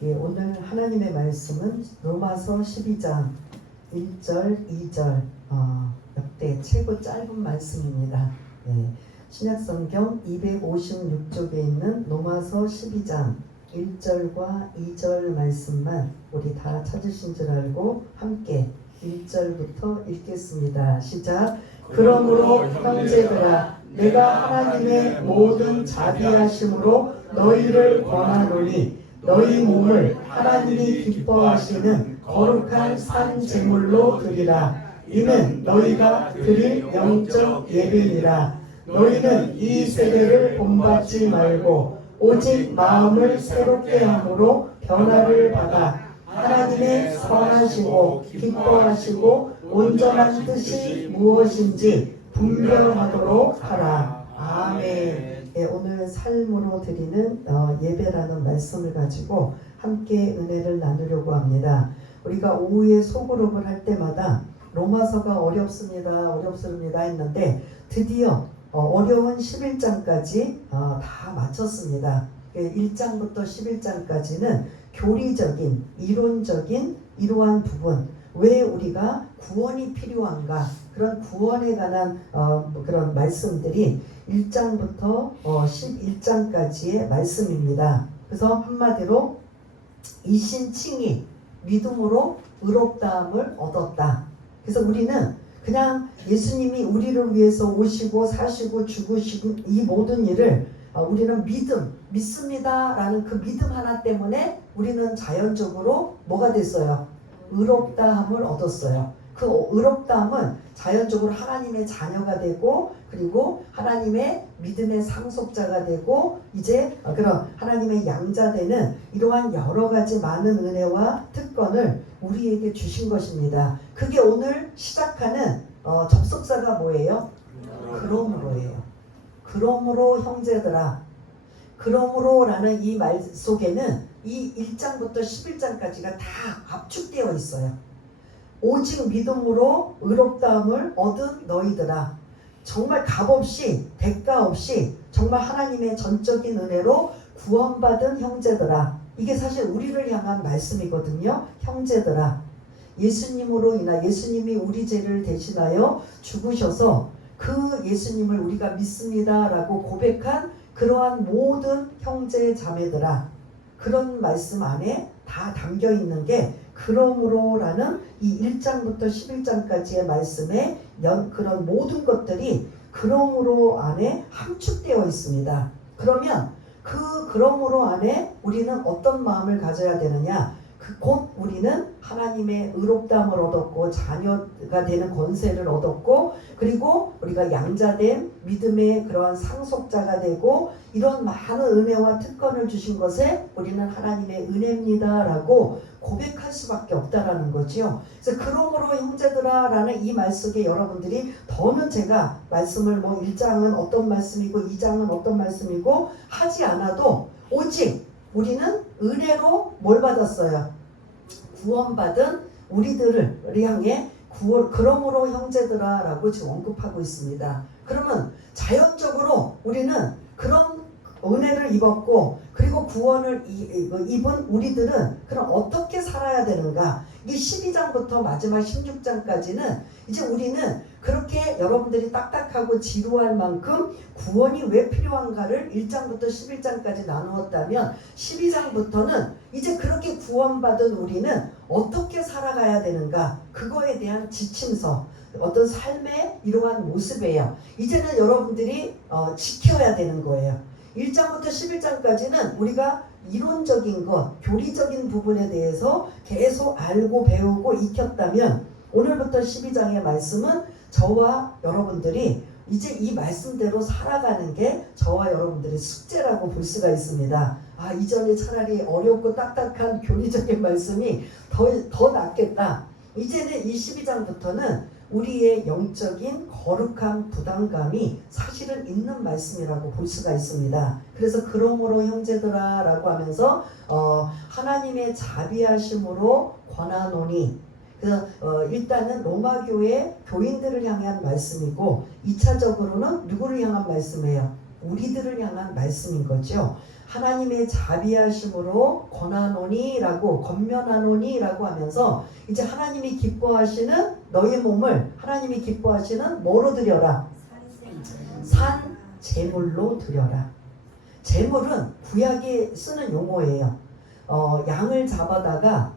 예, 오늘 하나님의 말씀은 로마서 12장 1절, 2절 역대 최고 짧은 말씀입니다. 예, 신약성경 256쪽에 있는 로마서 12장 1절과 2절 말씀만 우리 다 찾으신 줄 알고 함께 1절부터 읽겠습니다. 시작. 그러므로 형제들아 내가 하나님의 모든 자비하심으로 너희를 권하노니 너희 몸을 하나님이 기뻐하시는 거룩한 산 제물로 드리라. 이는 너희가 드릴 영적 예배니라. 너희는 이 세대를 본받지 말고 오직 마음을 새롭게 함으로 변화를 받아 하나님의 선하시고 기뻐하시고 온전한 뜻이 무엇인지 분별하도록 하라. 아멘. 예, 오늘 삶으로 드리는 예배라는 말씀을 가지고 함께 은혜를 나누려고 합니다. 우리가 오후에 소그룹을 할 때마다 로마서가 어렵습니다 했는데 드디어 어려운 11장까지 다 마쳤습니다. 1장부터 11장까지는 교리적인, 이론적인 이러한 부분, 왜 우리가 구원이 필요한가, 그런 구원에 관한 그런 말씀들이 1장부터 11장까지의 말씀입니다. 그래서 한마디로 이신칭이 믿음으로 의롭다함을 얻었다. 그래서 우리는 그냥 예수님이 우리를 위해서 오시고 사시고 죽으시고 이 모든 일을 우리는 믿습니다 라는 그 믿음 하나 때문에 우리는 자연적으로 뭐가 됐어요? 의롭다함을 얻었어요. 그 의롭다함은 자연적으로 하나님의 자녀가 되고 그리고 하나님의 믿음의 상속자가 되고 이제 그런 하나님의 양자 되는 이러한 여러 가지 많은 은혜와 특권을 우리에게 주신 것입니다. 그게 오늘 시작하는 접속사가 뭐예요? 그러므로예요. 그러므로 형제들아, 그러므로라는 이 말 속에는 이 1장부터 11장까지가 다 압축되어 있어요. 오직 믿음으로 의롭다함을 얻은 너희들아, 정말 값없이 대가 없이 정말 하나님의 전적인 은혜로 구원받은 형제들아, 이게 사실 우리를 향한 말씀이거든요. 형제들아, 예수님으로 인하 예수님이 우리 죄를 대신하여 죽으셔서 그 예수님을 우리가 믿습니다 라고 고백한 그러한 모든 형제 자매들아, 그런 말씀 안에 다 담겨 있는 게 그러므로라는 이 1장부터 11장까지의 말씀에 그런 모든 것들이 그러므로 안에 함축되어 있습니다. 그러면 그 그러므로 안에 우리는 어떤 마음을 가져야 되느냐? 곧 우리는 하나님의 의롭다함을 얻었고 자녀가 되는 권세를 얻었고 그리고 우리가 양자된 믿음의 그러한 상속자가 되고 이런 많은 은혜와 특권을 주신 것에 우리는 하나님의 은혜입니다 라고 고백할 수밖에 없다라는 거죠. 그래서 그러므로 형제들아 라는 이 말 속에 여러분들이 더는 제가 말씀을 1장은 어떤 말씀이고 2장은 어떤 말씀이고 하지 않아도 오직 우리는 은혜로 뭘 받았어요? 구원받은 우리들을 향해 그러므로 형제들아 라고 지금 언급하고 있습니다. 그러면 자연적으로 우리는 그런 은혜를 입었고 그리고 구원을 입은 우리들은 그럼 어떻게 살아야 되는가? 이 12장부터 마지막 16장까지는 이제 우리는 그렇게 여러분들이 딱딱하고 지루할 만큼 구원이 왜 필요한가를 1장부터 11장까지 나누었다면 12장부터는 이제 그렇게 구원받은 우리는 어떻게 살아가야 되는가? 그거에 대한 지침서, 어떤 삶의 이러한 모습이에요. 이제는 여러분들이 지켜야 되는 거예요. 1장부터 11장까지는 우리가 이론적인 것, 교리적인 부분에 대해서 계속 알고 배우고 익혔다면 오늘부터 12장의 말씀은 저와 여러분들이 이제 이 말씀대로 살아가는 게 저와 여러분들의 숙제라고 볼 수가 있습니다. 이전에 차라리 어렵고 딱딱한 교리적인 말씀이 더 낫겠다. 이제는 이 12장부터는 우리의 영적인 거룩한 부담감이 사실은 있는 말씀이라고 볼 수가 있습니다. 그래서 그러므로 형제들아 라고 하면서 하나님의 자비하심으로 권하노니, 그래서 일단은 로마교회 교인들을 향한 말씀이고 2차적으로는 누구를 향한 말씀이에요? 우리들을 향한 말씀인 거죠. 하나님의 자비하심으로 권하노니라고 건면하노니라고 하면서 이제 하나님이 기뻐하시는 너희 몸을 하나님이 기뻐하시는 뭐로 드려라? 산 제물로 드려라. 제물은 구약에 쓰는 용어예요. 양을 잡아다가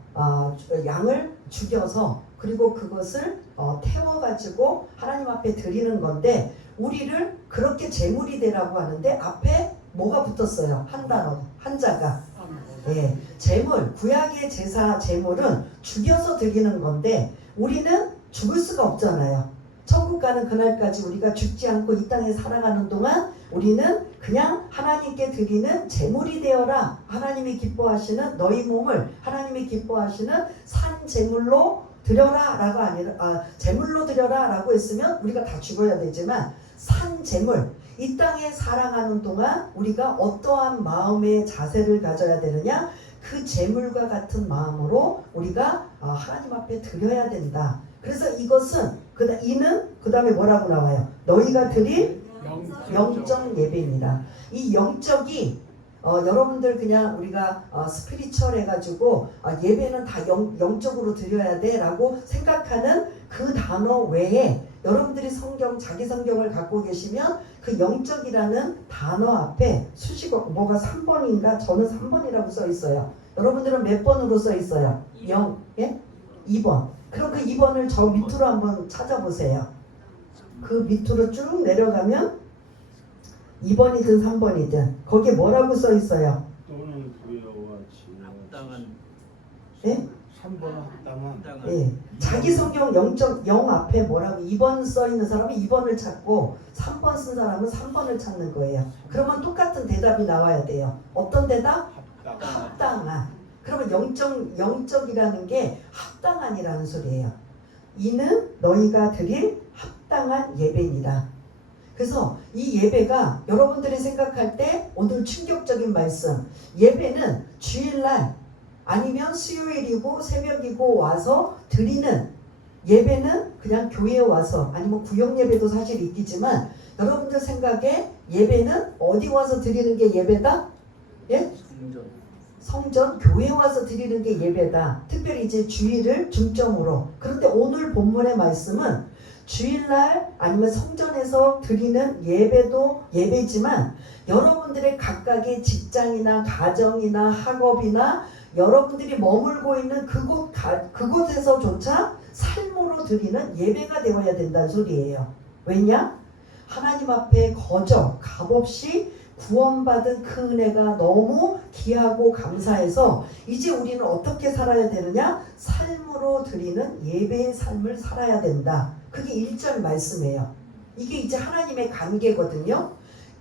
양을 죽여서 그리고 그것을 태워가지고 하나님 앞에 드리는 건데 우리를 그렇게 제물이 되라고 하는데 앞에 뭐가 붙었어요? 한 단어, 한자가. 예, 제물, 구약의 제사 제물은 죽여서 드리는 건데 우리는 죽을 수가 없잖아요. 천국 가는 그날까지 우리가 죽지 않고 이 땅에 살아가는 동안 우리는 그냥 하나님께 드리는 제물이 되어라. 하나님이 기뻐하시는 너희 몸을 하나님이 기뻐하시는 산 제물로 드려라 라고 아니라 제물로 드려라 라고 했으면 우리가 다 죽어야 되지만 산 제물, 이 땅에 살아가는 동안 우리가 어떠한 마음의 자세를 가져야 되느냐? 그 제물과 같은 마음으로 우리가 하나님 앞에 드려야 된다. 그래서 이것은 이는 그 다음에 뭐라고 나와요? 너희가 드릴 영적 예배입니다. 이 영적이 여러분들 그냥 우리가 스피리추얼 해가지고 예배는 다 영적으로 드려야 돼 라고 생각하는 그 단어 외에 여러분들이 자기 성경을 갖고 계시면 그 영적이라는 단어 앞에 수식어 뭐가 3번인가? 저는 3번이라고 써 있어요. 여러분들은 몇 번으로 써 있어요? 2번. 그럼 그 2번을 저 밑으로 한번 찾아보세요. 그 밑으로 쭉 내려가면 2번이든 3번이든 거기에 뭐라고 써 있어요? 또는 부여와 지혜와 합당한. 네? 3번은 합당한. 네. 자기 성경 0 앞에 뭐라고 2번 써 있는 사람은 2번을 찾고 3번 쓴 사람은 3번을 찾는 거예요. 그러면 똑같은 대답이 나와야 돼요. 어떤 대답? 합당한. 그러면 영적이라는 게 합당한이라는 소리예요. 이는 너희가 드릴 합당한 예배입니다. 그래서 이 예배가 여러분들이 생각할 때 오늘 충격적인 말씀, 예배는 주일날 아니면 수요일이고 새벽이고 와서 드리는 예배는 그냥 교회에 와서 아니면 구역 예배도 사실 있겠지만 여러분들 생각에 예배는 어디 와서 드리는 게 예배다? 예? 성전, 교회에 와서 드리는 게 예배다. 특별히 이제 주일을 중점으로. 그런데 오늘 본문의 말씀은 주일날 아니면 성전에서 드리는 예배도 예배지만 여러분들의 각각의 직장이나 가정이나 학업이나 여러분들이 머물고 있는 그곳에서조차 삶으로 드리는 예배가 되어야 된다는 소리예요. 왜냐? 하나님 앞에 거저 값없이 구원받은 그 은혜가 너무 귀하고 감사해서 이제 우리는 어떻게 살아야 되느냐? 삶으로 드리는 예배의 삶을 살아야 된다. 그게 1절 말씀이에요. 이게 이제 하나님의 관계거든요.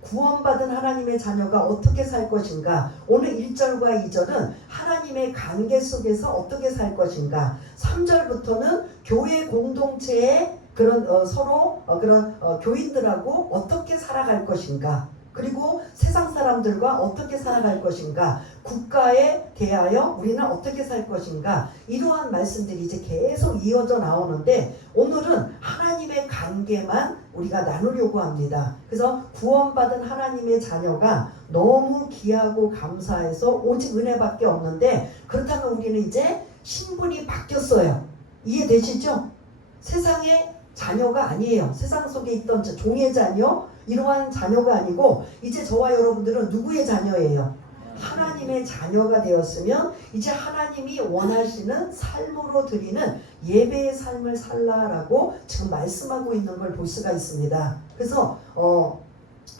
구원받은 하나님의 자녀가 어떻게 살 것인가? 오늘 1절과 2절은 하나님의 관계 속에서 어떻게 살 것인가? 3절부터는 교회 공동체의 그런 서로 그런 교인들하고 어떻게 살아갈 것인가? 그리고 세상 사람들과 어떻게 살아갈 것인가? 국가에 대하여 우리는 어떻게 살 것인가? 이러한 말씀들이 이제 계속 이어져 나오는데 오늘은 하나님의 관계만 우리가 나누려고 합니다. 그래서 구원받은 하나님의 자녀가 너무 귀하고 감사해서 오직 은혜밖에 없는데 그렇다면 우리는 이제 신분이 바뀌었어요. 이해되시죠? 세상의 자녀가 아니에요. 세상 속에 있던 종의 자녀 이러한 자녀가 아니고 이제 저와 여러분들은 누구의 자녀예요? 하나님의 자녀가 되었으면 이제 하나님이 원하시는 삶으로 드리는 예배의 삶을 살라라고 지금 말씀하고 있는 걸 볼 수가 있습니다. 그래서 요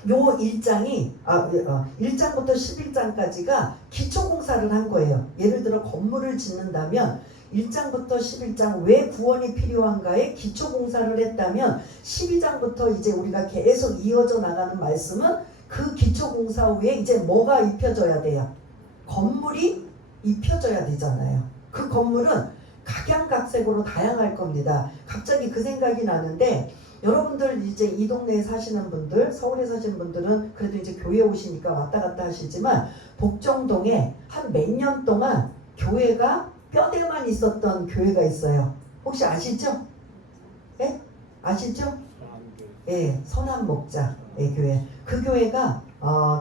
1장이 1장부터 11장까지가 기초공사를 한 거예요. 예를 들어 건물을 짓는다면 1장부터 11장 왜 구원이 필요한가에 기초공사를 했다면 12장부터 이제 우리가 계속 이어져 나가는 말씀은 그 기초공사 후에 이제 뭐가 입혀져야 돼요? 건물이 입혀져야 되잖아요. 그 건물은 각양각색으로 다양할 겁니다. 갑자기 그 생각이 나는데 여러분들 이제 이 동네에 사시는 분들, 서울에 사시는 분들은 그래도 이제 교회 오시니까 왔다 갔다 하시지만 복정동에 한 몇 년 동안 교회가 뼈대만 있었던 교회가 있어요. 혹시 아시죠? 예? 아시죠? 예, 선한 목자. 교회. 그 교회가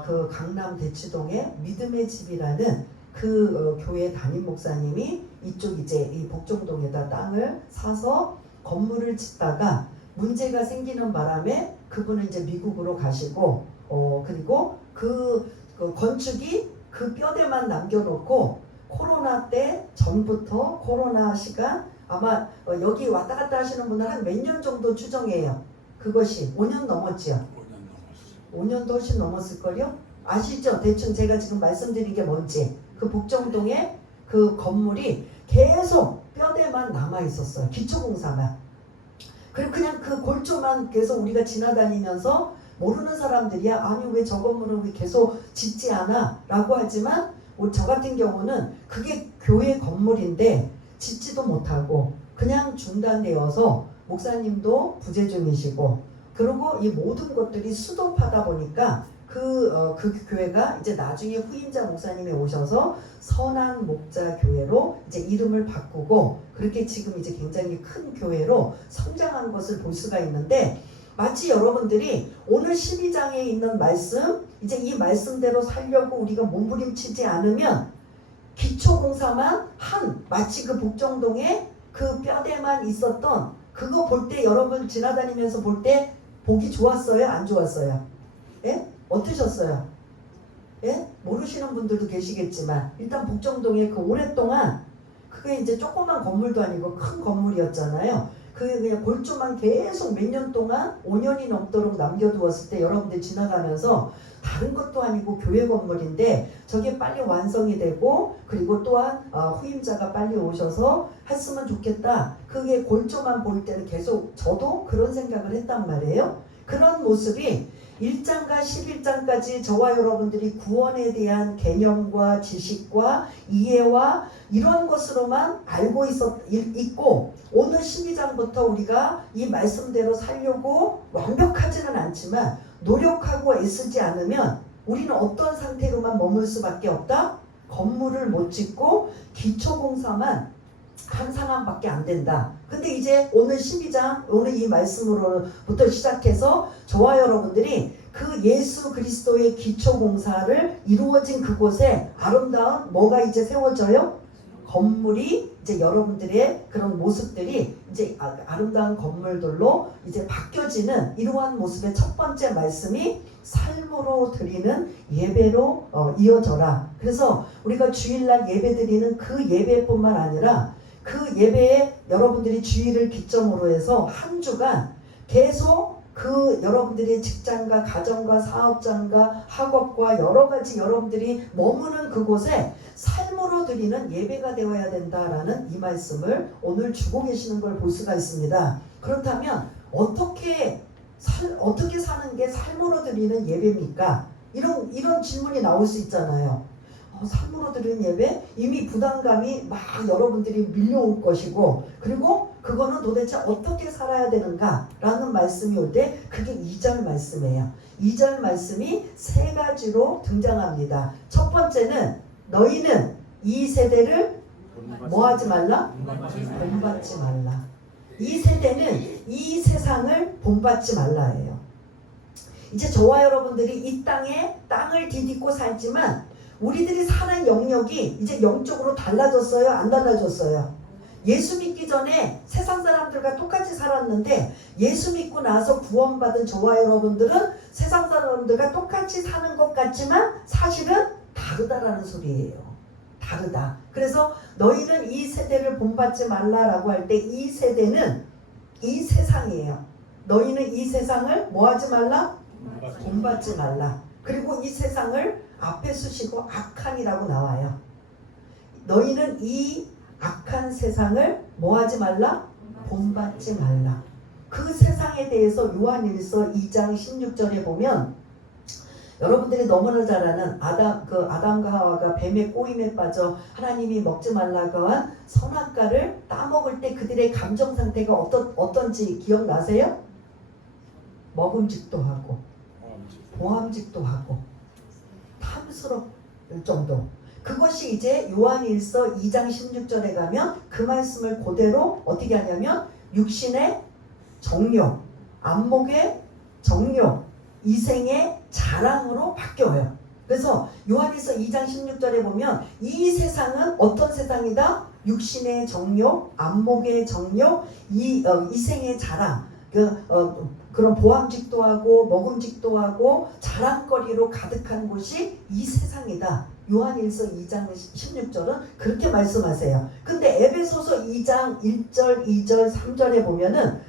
그 강남 대치동에 믿음의 집이라는 그 교회 담임 목사님이 이쪽 이제 이 복정동에다 땅을 사서 건물을 짓다가 문제가 생기는 바람에 그분은 이제 미국으로 가시고 그리고 그 건축이 그 뼈대만 남겨놓고 코로나 때 전부터 코로나 시간 아마 여기 왔다 갔다 하시는 분은 한 몇 년 정도 추정해요. 그것이 5년 넘었지요. 5년도 훨씬 넘었을걸요? 아시죠? 대충 제가 지금 말씀드린 게 뭔지. 그 복정동에 그 건물이 계속 뼈대만 남아있었어요. 기초공사만. 그리고 그냥 그 골조만 계속 우리가 지나다니면서 모르는 사람들이야 아니 왜 저 건물은 왜 계속 짓지 않아? 라고 하지만 저 같은 경우는 그게 교회 건물인데 짓지도 못하고 그냥 중단되어서 목사님도 부재 중이시고 그리고 이 모든 것들이 수도파다 보니까 그 교회가 이제 나중에 후임자 목사님이 오셔서 선한 목자 교회로 이제 이름을 바꾸고 그렇게 지금 이제 굉장히 큰 교회로 성장한 것을 볼 수가 있는데 마치 여러분들이 오늘 12장에 있는 말씀 이제 이 말씀대로 살려고 우리가 몸부림치지 않으면 기초공사만 마치 그 복정동에 그 뼈대만 있었던 그거 볼 때 여러분 지나다니면서 볼 때 보기 좋았어요? 안 좋았어요? 예? 어떠셨어요? 예? 모르시는 분들도 계시겠지만 일단 복정동에 그 오랫동안 그게 이제 조그만 건물도 아니고 큰 건물이었잖아요. 그게 그냥 골조만 계속 몇 년 동안 5년이 넘도록 남겨두었을 때 여러분들 지나가면서 다른 것도 아니고 교회 건물인데 저게 빨리 완성이 되고 그리고 또한 후임자가 빨리 오셔서 했으면 좋겠다. 그게 골조만 볼 때는 계속 저도 그런 생각을 했단 말이에요. 그런 모습이 1장과 11장까지 저와 여러분들이 구원에 대한 개념과 지식과 이해와 이런 것으로만 알고 있고 오늘 12장부터 우리가 이 말씀대로 살려고 완벽하지는 않지만 노력하고 애쓰지 않으면 우리는 어떤 상태로만 머물 수밖에 없다? 건물을 못 짓고 기초공사만 한 상황밖에 안 된다. 근데 이제 오늘 12장 오늘 이 말씀으로부터 시작해서 저와 여러분들이 그 예수 그리스도의 기초공사를 이루어진 그곳에 아름다운 뭐가 이제 세워져요? 건물이 이제 여러분들의 그런 모습들이 이제 아름다운 건물들로 이제 바뀌어지는 이러한 모습의 첫 번째 말씀이 삶으로 드리는 예배로 이어져라. 그래서 우리가 주일날 예배 드리는 그 예배뿐만 아니라 그 예배에 여러분들이 주일을 기점으로 해서 한 주간 계속 그 여러분들의 직장과 가정과 사업장과 학업과 여러 가지 여러분들이 머무는 그곳에 삶으로 드리는 예배가 되어야 된다라는 이 말씀을 오늘 주고 계시는 걸 볼 수가 있습니다. 그렇다면 어떻게 사는 게 삶으로 드리는 예배입니까? 이런 질문이 나올 수 있잖아요. 삶으로 드리는 예배? 이미 부담감이 막 여러분들이 밀려올 것이고 그리고 그거는 도대체 어떻게 살아야 되는가 라는 말씀이 올 때 그게 2절 말씀이에요. 2절 말씀이 세 가지로 등장합니다. 첫 번째는 너희는 이 세대를 뭐 하지 말라? 본받지 말라. 이 세대는 이 세상을 본받지 말라예요. 이제 저와 여러분들이 이 땅을 디딛고 살지만 우리들이 사는 영역이 이제 영적으로 달라졌어요? 안 달라졌어요? 예수 믿기 전에 세상 사람들과 똑같이 살았는데 예수 믿고 나서 구원받은 저와 여러분들은 세상 사람들과 똑같이 사는 것 같지만 사실은 다르다라는 소리예요. 다르다. 그래서 너희는 이 세대를 본받지 말라라고 할 때 이 세대는 이 세상이에요. 너희는 이 세상을 뭐 하지 말라? 본받지 말라. 그리고 이 세상을 앞에 쓰시고 악한이라고 나와요. 너희는 이 악한 세상을 뭐 하지 말라? 본받지 말라. 그 세상에 대해서 요한일서 2장 16절에 보면 여러분들이 너무나 잘 아는 아담과 하와가 뱀의 꼬임에 빠져 하나님이 먹지 말라고 한 선악과를 따먹을 때 그들의 감정 상태가 어떤지 기억나세요? 먹음직도 하고 보암직도 하고 탐스러울 정도. 그것이 이제 요한일서 2장 16절에 가면 그 말씀을 그대로 어떻게 하냐면 육신의 정욕, 안목의 정욕, 이생의 자랑으로 바뀌어요. 그래서 요한일서 2장 16절에 보면 이 세상은 어떤 세상이다? 육신의 정욕, 안목의 정욕, 이생의 자랑, 그런 보암직도 하고 먹음직도 하고 자랑거리로 가득한 곳이 이 세상이다. 요한일서 2장 16절은 그렇게 말씀하세요. 근데 에베소서 2장 1절, 2절, 3절에 보면은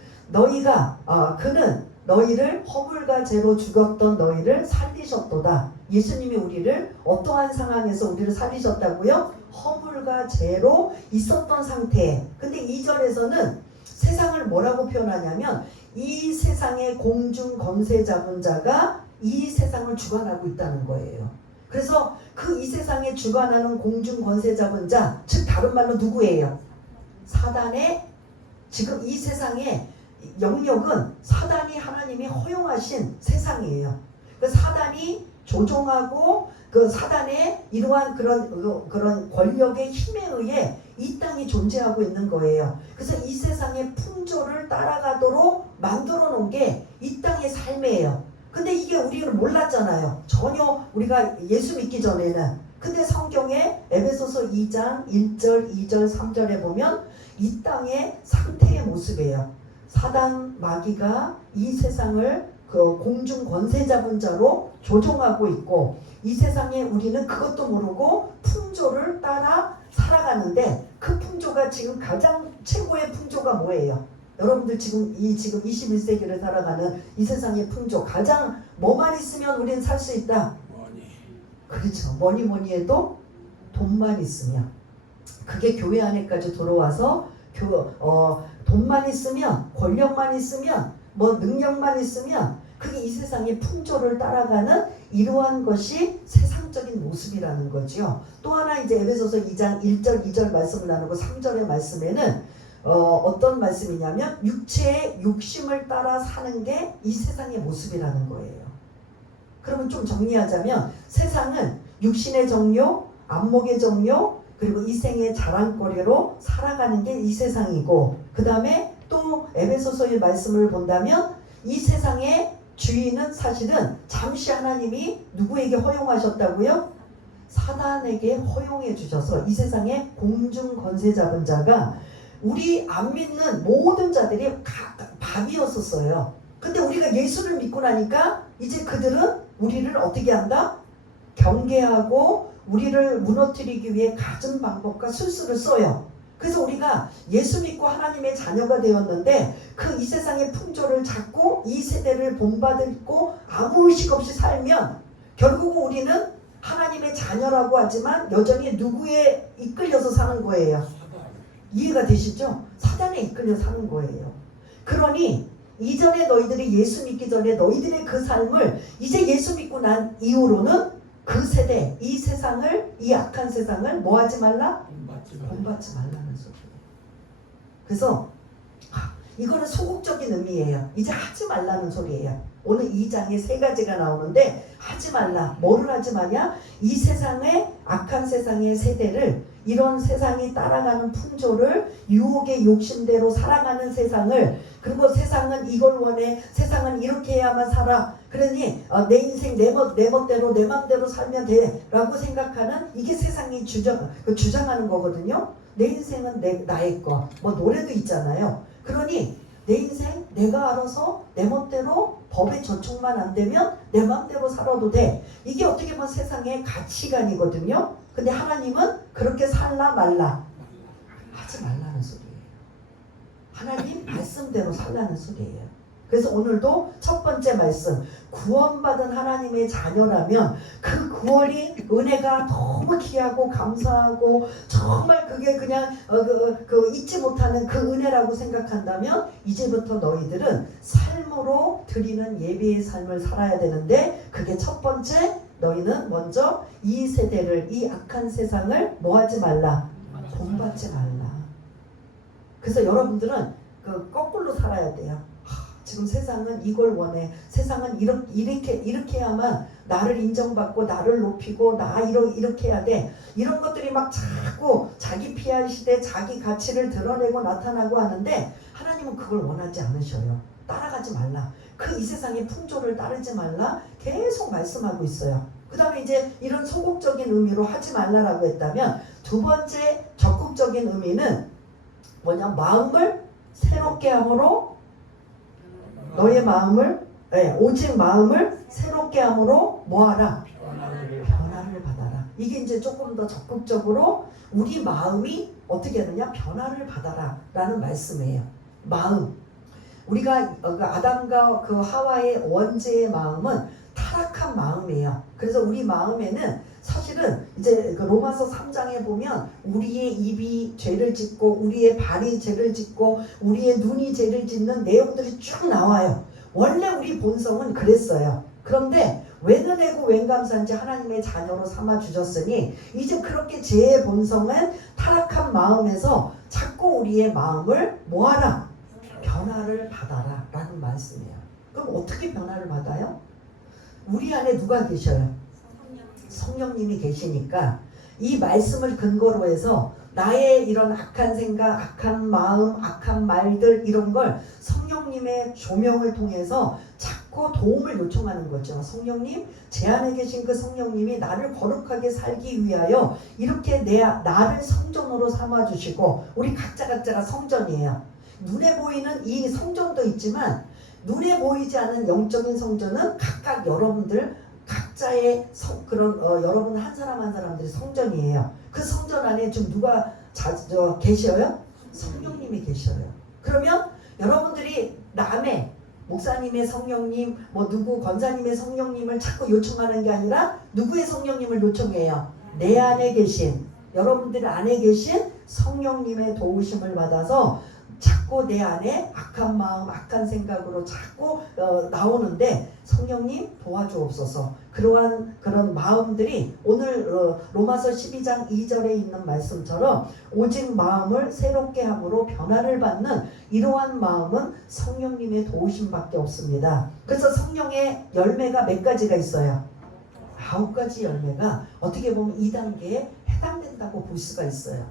그는 너희를 허물과 죄로 죽었던 너희를 살리셨도다. 예수님이 우리를 어떠한 상황에서 우리를 살리셨다고요? 허물과 죄로 있었던 상태에. 근데 2절에서는 세상을 뭐라고 표현하냐면 이 세상의 공중 권세 잡은 자가 이 세상을 주관하고 있다는 거예요. 그래서 그 이 세상에 주관하는 공중 권세 잡은 자, 즉 다른 말로 누구예요? 사단의 지금 이 세상의 영역은 사단이 하나님이 허용하신 세상이에요. 그 사단이 조종하고 그 사단의 이러한 그런 권력의 힘에 의해 이 땅이 존재하고 있는 거예요. 그래서 이 세상의 풍조를 따라가도록 만들어 놓은 게 이 땅의 삶이에요. 근데 이게 우리는 몰랐잖아요. 전혀 우리가 예수 믿기 전에는. 근데 성경에 에베소서 2장 1절, 2절, 3절에 보면 이 땅의 상태의 모습이에요. 사단 마귀가 이 세상을 그 공중 권세 잡은 자로 조종하고 있고 이 세상에 우리는 그것도 모르고 풍조를 따라 살아가는데 그 풍조가 지금 가장 최고의 풍조가 뭐예요? 여러분들 지금 21세기를 살아가는 이 세상의 풍조 가장 뭐만 있으면 우리는 살 수 있다. 그렇죠. 뭐니 해도 돈만 있으면 그게 교회 안에까지 들어와서 돈만 있으면 권력만 있으면 뭐 능력만 있으면 그게 이 세상의 풍조를 따라가는 이러한 것이 세상적인 모습이라는 거죠. 또 하나 이제 에베소서 2장 1절 2절 말씀을 나누고 3절의 말씀에는 어떤 말씀이냐면 육체의 욕심을 따라 사는 게 이 세상의 모습이라는 거예요. 그러면 좀 정리하자면 세상은 육신의 정욕, 안목의 정욕, 그리고 이생의 자랑거리로 살아가는 게 이 세상이고 그 다음에 또 에베소서의 말씀을 본다면 이 세상의 주인은 사실은 잠시 하나님이 누구에게 허용하셨다고요? 사단에게 허용해 주셔서 이 세상의 공중 권세 잡은 자가 우리 안 믿는 모든 자들이 밥이었었어요. 근데 우리가 예수를 믿고 나니까 이제 그들은 우리를 어떻게 한다? 경계하고 우리를 무너뜨리기 위해 갖은 방법과 술수를 써요. 그래서 우리가 예수 믿고 하나님의 자녀가 되었는데 그 이 세상의 풍조를 잡고 이 세대를 본받고 아무 의식 없이 살면 결국은 우리는 하나님의 자녀라고 하지만 여전히 누구에 이끌려서 사는 거예요? 이해가 되시죠? 사단에 이끌려 사는 거예요. 그러니 이전에 너희들이 예수 믿기 전에 너희들의 그 삶을 이제 예수 믿고 난 이후로는 그 세대, 이 세상을, 이 악한 세상을 뭐 하지 말라? 본받지 말라는 소리예요. 그래서 이거는 소극적인 의미예요. 이제 하지 말라는 소리예요. 오늘 2장에 세 가지가 나오는데 하지 말라. 뭐를 하지 마냐? 이 세상의 악한 세상의 세대를 이런 세상이 따라가는 풍조를 유혹의 욕심대로 살아가는 세상을 그리고 세상은 이걸 원해 세상은 이렇게 해야만 살아 그러니 내 인생 내 멋대로 내 맘대로 살면 돼 라고 생각하는 이게 세상이 주장하는 거거든요. 내 인생은 나의 거 뭐 노래도 있잖아요. 그러니 내 인생 내가 알아서 내 멋대로 법에 저촉만 안 되면 내 맘대로 살아도 돼. 이게 어떻게 보면 세상의 가치관이거든요. 근데 하나님은 그렇게 살라 말라 하지 말라는 소리예요. 하나님 말씀대로 살라는 소리예요. 그래서 오늘도 첫 번째 말씀 구원받은 하나님의 자녀라면 그 구원이 은혜가 너무 귀하고 감사하고 정말 그게 그냥 잊지 못하는 그 은혜라고 생각한다면 이제부터 너희들은 삶으로 드리는 예배의 삶을 살아야 되는데 그게 첫 번째 너희는 먼저 이 세대를 이 악한 세상을 뭐하지 말라 본받지 말라. 그래서 여러분들은 거꾸로 살아야 돼요. 지금 세상은 이걸 원해. 세상은 이렇게 해야만 나를 인정받고 나를 높이고 나 이렇게 해야 돼. 이런 것들이 막 자꾸 자기 PR 시대 자기 가치를 드러내고 나타나고 하는데 하나님은 그걸 원하지 않으셔요. 따라가지 말라. 그 이 세상의 풍조를 따르지 말라 계속 말씀하고 있어요. 그 다음에 이제 이런 소극적인 의미로 하지 말라라고 했다면 두 번째 적극적인 의미는 뭐냐? 마음을 새롭게 함으로 너의 마음을 오직 마음을 새롭게 함으로 뭐하라? 변화를 받아라. 이게 이제 조금 더 적극적으로 우리 마음이 어떻게 하느냐? 변화를 받아라 라는 말씀이에요. 마음. 우리가 그 아담과 그 하와의 원죄의 마음은 타락한 마음이에요. 그래서 우리 마음에는 사실은 이제 그 로마서 3장에 보면 우리의 입이 죄를 짓고 우리의 발이 죄를 짓고 우리의 눈이 죄를 짓는 내용들이 쭉 나와요. 원래 우리 본성은 그랬어요. 그런데 웬 은혜고 웬 감사인지 하나님의 자녀로 삼아 주셨으니 이제 그렇게 죄의 본성은 타락한 마음에서 자꾸 우리의 마음을 뭐하라? 변화를 받아라 라는 말씀이에요. 그럼 어떻게 변화를 받아요? 우리 안에 누가 계셔요? 성령님이 계시니까 이 말씀을 근거로 해서 나의 이런 악한 생각, 악한 마음, 악한 말들 이런 걸 성령님의 조명을 통해서 자꾸 도움을 요청하는 거죠. 성령님, 제 안에 계신 그 성령님이 나를 거룩하게 살기 위하여 이렇게 나를 성전으로 삼아주시고 우리 각자가 성전이에요. 눈에 보이는 이 성전도 있지만 눈에 보이지 않는 영적인 성전은 각각 여러분들 각자의 여러분 한 사람 한 사람들이 성전이에요. 그 성전 안에 지금 누가 계셔요? 성령님이 계셔요. 그러면 여러분들이 남의 목사님의 성령님, 뭐 누구 권사님의 성령님을 자꾸 요청하는 게 아니라 누구의 성령님을 요청해요? 내 안에 계신 여러분들 안에 계신 성령님의 도우심을 받아서 자꾸 내 안에 악한 마음, 악한 생각으로 자꾸 나오는데 성령님 도와주옵소서. 그런 마음들이 오늘 로마서 12장 2절에 있는 말씀처럼 오직 마음을 새롭게 함으로 변화를 받는 이러한 마음은 성령님의 도우심밖에 없습니다. 그래서 성령의 열매가 몇 가지가 있어요? 9가지 열매가 어떻게 보면 2단계에 해당된다고 볼 수가 있어요.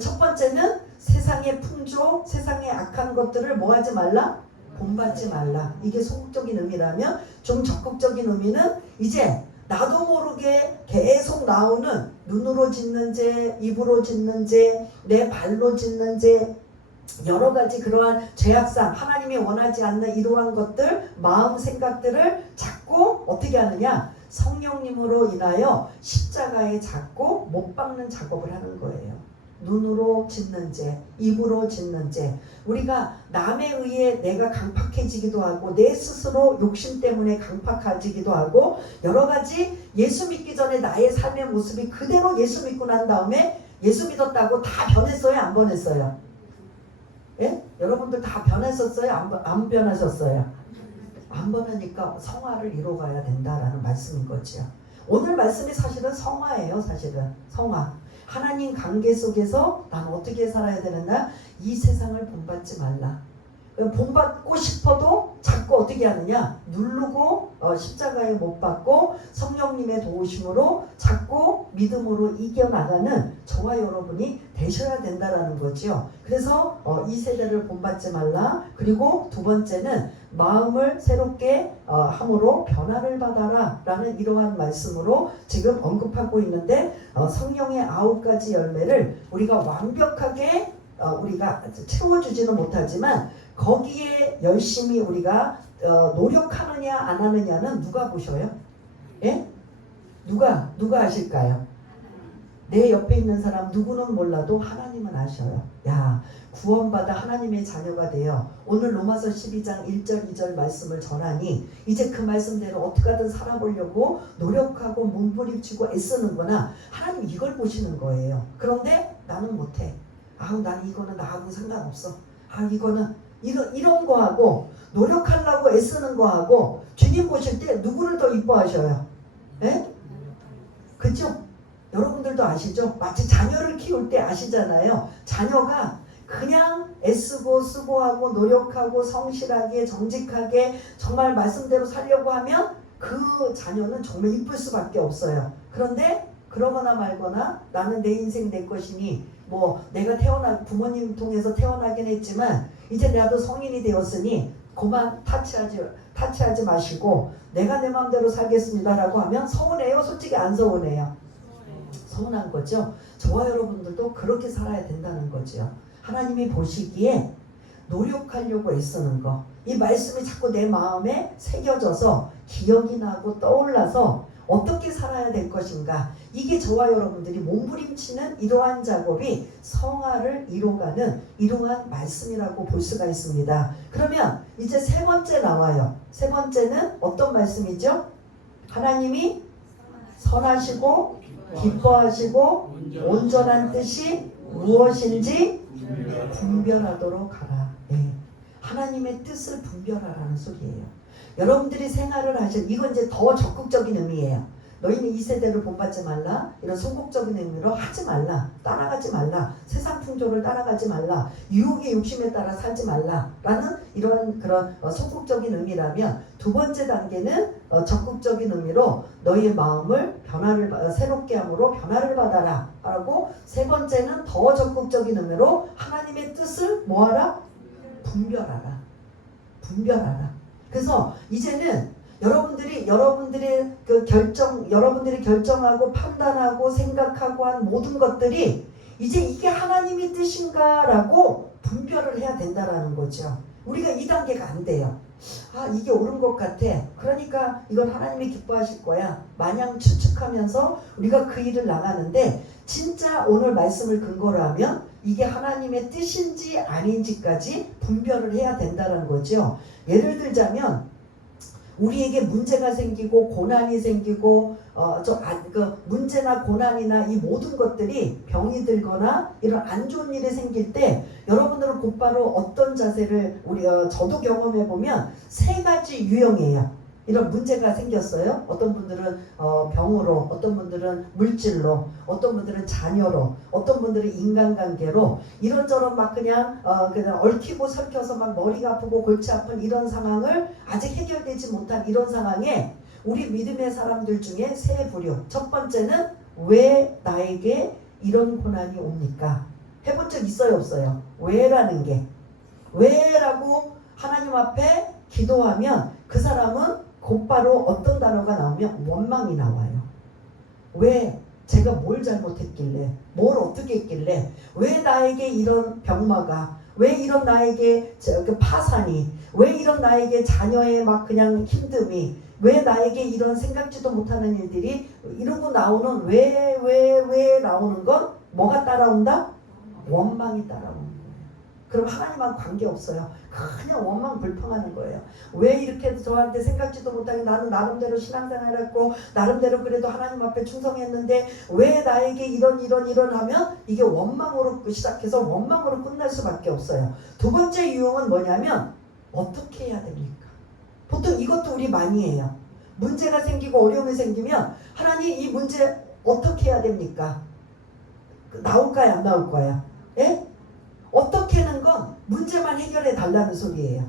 첫 번째는 세상의 풍조, 세상의 악한 것들을 뭐하지 말라? 본받지 말라. 이게 소극적인 의미라면 좀 적극적인 의미는 이제 나도 모르게 계속 나오는 눈으로 짓는 죄, 입으로 짓는 죄, 내 발로 짓는 죄, 여러 가지 그러한 죄악상, 하나님이 원하지 않는 이러한 것들, 마음 생각들을 자꾸 어떻게 하느냐? 성령님으로 인하여 십자가에 자꾸 못 박는 작업을 하는 거예요. 눈으로 짓는 죄, 입으로 짓는 죄. 우리가 남에 의해 내가 강팍해지기도 하고 내 스스로 욕심 때문에 강팍해지기도 하고 여러 가지 예수 믿기 전에 나의 삶의 모습이 그대로 예수 믿고 난 다음에 예수 믿었다고 다 변했어요? 안 변했어요? 예? 여러분들 다 변했었어요? 안 변하셨어요? 안 변하니까 성화를 이뤄가야 된다라는 말씀인 거죠. 오늘 말씀이 사실은 성화예요. 사실은 성화. 하나님 관계 속에서 난 어떻게 살아야 되느냐? 이 세상을 본받지 말라. 본받고 싶어도 자꾸 어떻게 하느냐? 누르고 십자가에 못 박고 성령님의 도우심으로 자꾸 믿음으로 이겨나가는 저와 여러분이 되셔야 된다라는 거죠. 그래서 이 세대를 본받지 말라. 그리고 두 번째는 마음을 새롭게 함으로 변화를 받아라 라는 이러한 말씀으로 지금 언급하고 있는데 성령의 9가지 열매를 우리가 완벽하게 우리가 채워주지는 못하지만 거기에 열심히 우리가 노력하느냐 안 하느냐는 누가 보셔요? 예? 누가 아실까요? 내 옆에 있는 사람 누구는 몰라도 하나님은 아셔요. 야, 구원받아 하나님의 자녀가 되어 오늘 로마서 12장 1절 2절 말씀을 전하니 이제 그 말씀대로 어떻게 하든 살아보려고 노력하고 몸부림치고 애쓰는구나. 하나님 이걸 보시는 거예요. 그런데 나는 못해. 나는 이거는 나하고 상관없어. 이거는 이런 거하고 노력하려고 애쓰는 거하고 주님 보실 때 누구를 더 이뻐하셔요? 예? 그죠? 여러분들도 아시죠? 마치 자녀를 키울 때 아시잖아요. 자녀가 그냥 애쓰고 수고하고 노력하고 성실하게 정직하게 정말 말씀대로 살려고 하면 그 자녀는 정말 이쁠 수밖에 없어요. 그런데 그러거나 말거나 나는 내 인생 내 것이니 뭐 내가 부모님 통해서 태어나긴 했지만 이제 나도 성인이 되었으니 그만 타치하지 마시고 내가 내 마음대로 살겠습니다라고 하면 서운해요? 솔직히 안 서운해요? 서운한 거죠. 저와 여러분들도 그렇게 살아야 된다는 거죠. 하나님이 보시기에 노력하려고 애쓰는 거, 이 말씀이 자꾸 내 마음에 새겨져서 기억이 나고 떠올라서 어떻게 살아야 될 것인가, 이게 저와 여러분들이 몸부림치는 이러한 작업이 성화를 이뤄가는 이러한 말씀이라고 볼 수가 있습니다. 그러면 이제 세 번째 나와요. 세 번째는 어떤 말씀이죠? 하나님이 선하시고 기뻐하시고 온전한 뜻이 무엇인지 분별하도록 하라. 네. 하나님의 뜻을 분별하라는 소리예요. 여러분들이 생활을 이건 이제 더 적극적인 의미예요. 너희는 이 세대를 본받지 말라. 이런 소극적인 의미로 하지 말라. 따라가지 말라. 세상 풍조를 따라가지 말라. 유혹의 욕심에 따라 살지 말라. 라는 이런 그런 소극적인 의미라면, 두 번째 단계는 적극적인 의미로 너희의 마음을 새롭게 함으로 변화를 받아라. 라고, 세 번째는 더 적극적인 의미로 하나님의 뜻을 뭐하라? 분별하라. 그래서 이제는 여러분들이 결정하고 판단하고 생각하고 한 모든 것들이 이제 이게 하나님의 뜻인가라고 분별을 해야 된다라는 거죠. 우리가 이 단계가 안 돼요. 아, 이게 옳은 것 같아. 그러니까 이건 하나님이 기뻐하실 거야. 마냥 추측하면서 우리가 그 일을 나가는데, 진짜 오늘 말씀을 근거로 하면 이게 하나님의 뜻인지 아닌지까지 분별을 해야 된다는 거죠. 예를 들자면 우리에게 문제가 생기고 고난이 생기고 문제나 고난이나 이 모든 것들이 병이 들거나 이런 안 좋은 일이 생길 때 여러분들은 곧바로 어떤 자세를 저도 경험해 보면 세 가지 유형이에요. 이런 문제가 생겼어요. 어떤 분들은 병으로, 어떤 분들은 물질로, 어떤 분들은 자녀로, 어떤 분들은 인간관계로, 이런저런 막 그냥 얽히고 설켜서 막 머리가 아프고 골치 아픈 이런 상황을 아직 해결되지 못한 이런 상황에 우리 믿음의 사람들 중에 세 부류. 첫 번째는 왜 나에게 이런 고난이 옵니까? 해본 적 있어요, 없어요? 왜라는 게. 왜라고 하나님 앞에 기도하면 그 사람은 곧바로 어떤 단어가 나오면 원망이 나와요. 왜 제가 뭘 잘못했길래, 뭘 어떻게 했길래, 왜 나에게 이런 병마가, 왜 이런 나에게 파산이, 왜 이런 나에게 자녀의 막 그냥 힘듦이, 왜 나에게 이런 생각지도 못하는 일들이, 이러고 나오는 왜 나오는 건 뭐가 따라온다? 원망이 따라온다. 그럼 하나님하고 관계없어요. 그냥 원망 불평하는 거예요. 왜 이렇게 저한테 생각지도 못하게, 나는 나름대로 신앙생활했고 나름대로 그래도 하나님 앞에 충성했는데 왜 나에게 이런 하면 이게 원망으로 시작해서 원망으로 끝날 수밖에 없어요. 두 번째 유형은 뭐냐면 어떻게 해야 됩니까? 보통 이것도 우리 많이 해요. 문제가 생기고 어려움이 생기면 하나님 이 문제 어떻게 해야 됩니까? 나올까요? 안 나올까요? 예? 어떻게 하는 건 문제만 해결해 달라는 소리예요.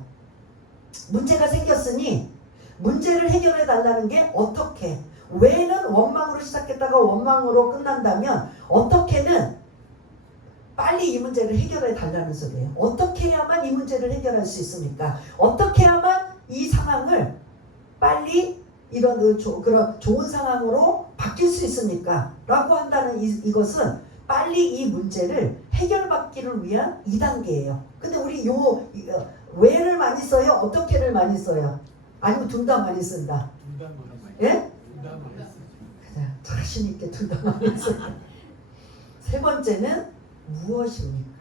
문제가 생겼으니 문제를 해결해 달라는 게 어떻게. 왜는 원망으로 시작했다가 원망으로 끝난다면 어떻게는 빨리 이 문제를 해결해 달라는 소리예요. 어떻게 해야만 이 문제를 해결할 수 있습니까? 어떻게 해야만 이 상황을 빨리 이런 그런 좋은 상황으로 바뀔 수 있습니까? 라고 한다는 이것은 빨리 이 문제를 해결받기를 위한 2단계예요. 근데 우리 왜를 많이 써요? 어떻게를 많이 써요? 아니면 둘 다 많이 쓴다? 예? 자신 있게 둘 다 많이 써요. 세 번째는 무엇입니까?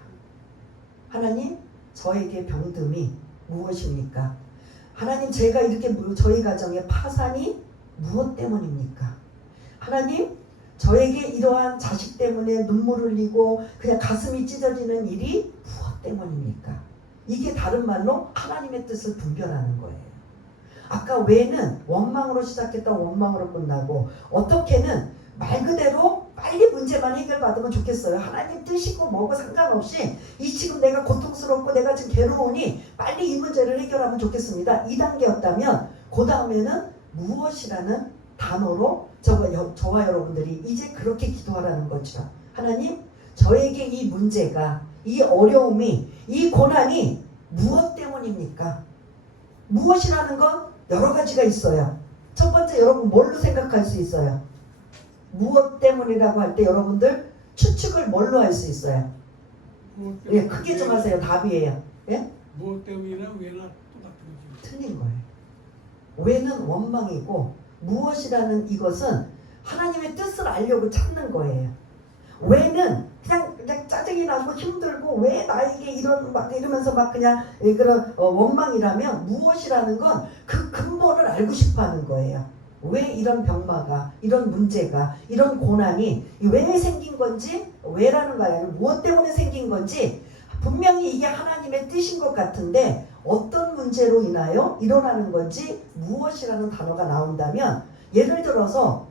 하나님, 저에게 병듦이 무엇입니까? 하나님, 제가 이렇게 저희 가정의 파산이 무엇 때문입니까? 하나님, 저에게 이러한 자식 때문에 눈물 흘리고 그냥 가슴이 찢어지는 일이 무엇 때문입니까? 이게 다른 말로 하나님의 뜻을 분별하는 거예요. 아까 왜는 원망으로 시작했다 원망으로 끝나고, 어떻게는 말 그대로 빨리 문제만 해결받으면 좋겠어요. 하나님 뜻이고 뭐고 상관없이 지금 내가 고통스럽고 내가 지금 괴로우니 빨리 이 문제를 해결하면 좋겠습니다. 2단계였다면 그 다음에는 무엇이라는 단어로 저와 여러분들이 이제 그렇게 기도하라는 거죠. 하나님, 저에게 이 문제가, 이 어려움이, 이 고난이 무엇 때문입니까? 무엇이라는 건 여러 가지가 있어요. 첫 번째, 여러분 뭘로 생각할 수 있어요? 무엇 때문이라고 할 때 여러분들 추측을 뭘로 할 수 있어요? 예, 크게 좀 하세요. 답이에요. 예? 무엇 때문이나 왜나 똑같은 거지. 틀린 거예요. 왜는 원망이고 무엇이라는 이것은 하나님의 뜻을 알려고 찾는 거예요. 왜는 그냥 짜증이 나고 힘들고 왜 나에게 이런 막 이러면서 막 그냥 그런 원망이라면 무엇이라는 건 그 근본을 알고 싶어하는 거예요. 왜 이런 병마가 이런 문제가 이런 고난이 왜 생긴 건지 왜라는 거예요. 무엇 때문에 생긴 건지 분명히 이게 하나님의 뜻인 것 같은데 어떤 문제로 인하여 일어나는 건지 무엇이라는 단어가 나온다면 예를 들어서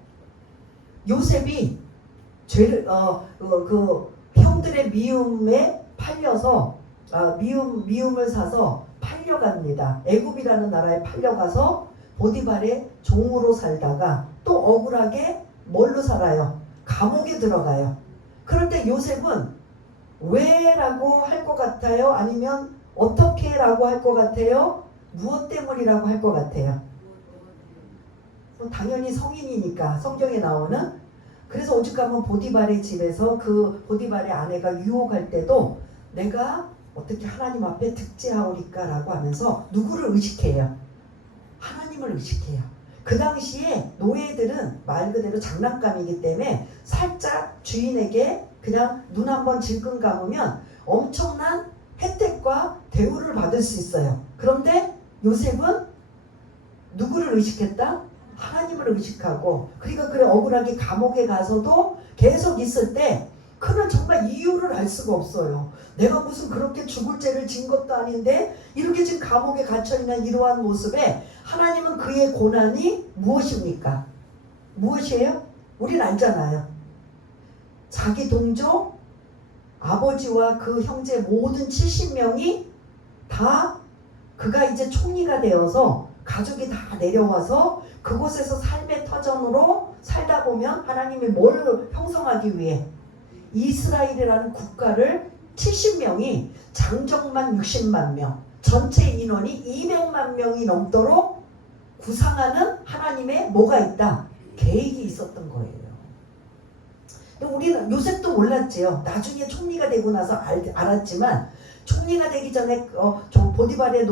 요셉이 죄를 그 형들의 미움에 팔려서 미움을 사서 팔려갑니다. 애굽이라는 나라에 팔려가서 보디발의 종으로 살다가 또 억울하게 뭘로 살아요? 감옥에 들어가요. 그럴 때 요셉은 왜라고 할 것 같아요? 아니면 어떻게라고 할 것 같아요? 무엇 때문이라고 할 것 같아요? 당연히 성인이니까 성경에 나오는. 그래서 오죽하면 보디발의 집에서 그 보디발의 아내가 유혹할 때도 내가 어떻게 하나님 앞에 득죄하오리까 라고 하면서 누구를 의식해요? 하나님을 의식해요. 그 당시에 노예들은 말 그대로 장난감이기 때문에 살짝 주인에게 그냥 눈 한번 질끈 감으면 엄청난 혜택과 대우를 받을 수 있어요. 그런데 요셉은 누구를 의식했다? 하나님을 의식하고, 그러니까 그래 억울하게 감옥에 가서도 계속 있을 때 그는 정말 이유를 알 수가 없어요. 내가 무슨 그렇게 죽을 죄를 진 것도 아닌데 이렇게 지금 감옥에 갇혀있는 이러한 모습에 하나님은 그의 고난이 무엇입니까? 무엇이에요? 우린 알잖아요. 자기 동족 아버지와 그 형제 모든 70명이 다 그가 이제 총리가 되어서 가족이 다 내려와서 그곳에서 삶의 터전으로 살다 보면 하나님이 뭘 형성하기 위해 이스라엘이라는 국가를 70명이 장정만 60만 명, 전체 인원이 200만 명이 넘도록 구상하는 하나님의 뭐가 있다? 계획이 있었던 거예요. 우리는 요셉도 몰랐지요. 나중에 총리가 되고 나서 알았지만 총리가 되기 전에 보디발의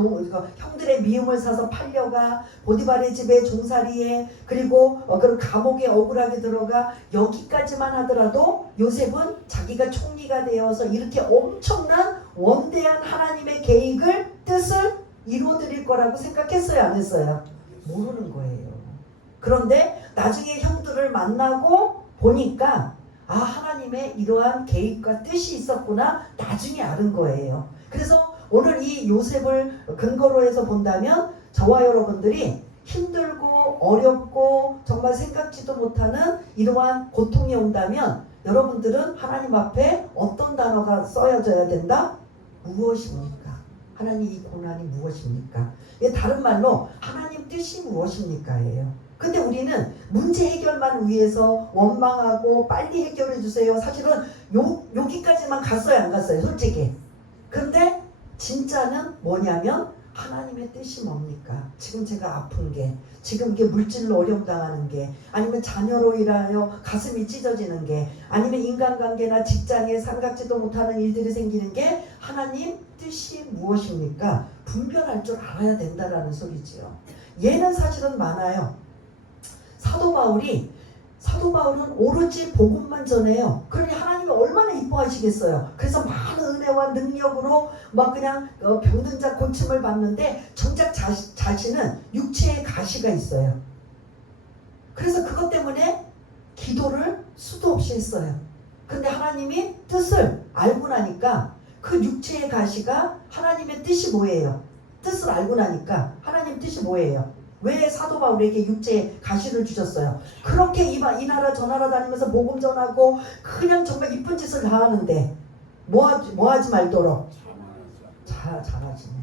형들의 미움을 사서 팔려가 보디발의 집에 종살이에 그리고 그런 감옥에 억울하게 들어가 여기까지만 하더라도 요셉은 자기가 총리가 되어서 이렇게 엄청난 원대한 하나님의 계획을 뜻을 이루어드릴 거라고 생각했어요? 안 했어요? 모르는 거예요. 그런데 나중에 형들을 만나고 보니까 하나님의 이러한 계획과 뜻이 있었구나 나중에 알은 거예요. 그래서 오늘 이 요셉을 근거로 해서 본다면 저와 여러분들이 힘들고 어렵고 정말 생각지도 못하는 이러한 고통이 온다면 여러분들은 하나님 앞에 어떤 단어가 써져야 된다? 무엇입니까? 하나님 이 고난이 무엇입니까? 다른 말로 하나님 뜻이 무엇입니까?예요. 근데 우리는 문제 해결만 위해서 원망하고 빨리 해결해 주세요. 사실은 여기까지만 갔어요, 안 갔어요? 솔직히. 근데 진짜는 뭐냐면 하나님의 뜻이 뭡니까? 지금 제가 아픈 게, 지금 이게 물질로 어려움 당하는 게, 아니면 자녀로 인하여 가슴이 찢어지는 게, 아니면 인간관계나 직장에 생각지도 못하는 일들이 생기는 게 하나님 뜻이 무엇입니까? 분별할 줄 알아야 된다라는 소리지요. 얘는 사실은 많아요. 사도 바울은 오로지 복음만 전해요. 그러니 하나님이 얼마나 이뻐하시겠어요. 그래서 많은 은혜와 능력으로 막 그냥 병든 자 고침을 받는데 정작 자신은 육체의 가시가 있어요. 그래서 그것 때문에 기도를 수도 없이 했어요. 근데 하나님이 뜻을 알고 나니까 그 육체의 가시가 하나님의 뜻이 뭐예요? 뜻을 알고 나니까 하나님 뜻이 뭐예요? 왜 사도 바울에게 육체의 가시를 주셨어요? 그렇게 이 나라 저 나라 다니면서 복음 전하고 그냥 정말 이쁜 짓을 다 하는데 뭐하지 말도록 잘하시네.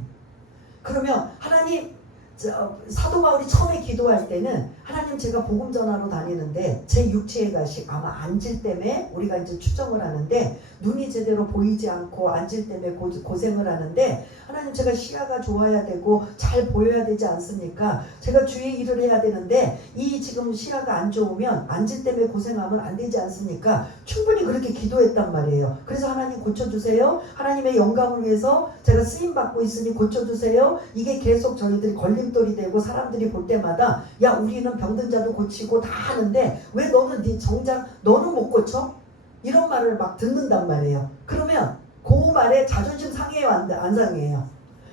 그러면 하나님 사도 바울이 처음에 기도할 때는 하나님 제가 복음 전하러 다니는데 제 육체의 가식 아마 안질 때문에 우리가 이제 추정을 하는데 눈이 제대로 보이지 않고 안질 때문에 고생을 하는데 하나님 제가 시야가 좋아야 되고 잘 보여야 되지 않습니까? 제가 주의 일을 해야 되는데 이 지금 시야가 안 좋으면 안질 때문에 고생하면 안 되지 않습니까? 충분히 그렇게 기도했단 말이에요. 그래서 하나님 고쳐주세요. 하나님의 영광을 위해서 제가 쓰임받고 있으니 고쳐주세요. 이게 계속 저희들이 걸림돌이 되고 사람들이 볼 때마다 야 우리는 병든 자도 고치고 다 하는데 왜 너는 네 정작 너는 못 고쳐? 이런 말을 막 듣는단 말이에요. 그러면 그 말에 자존심 상해요 안 상해요?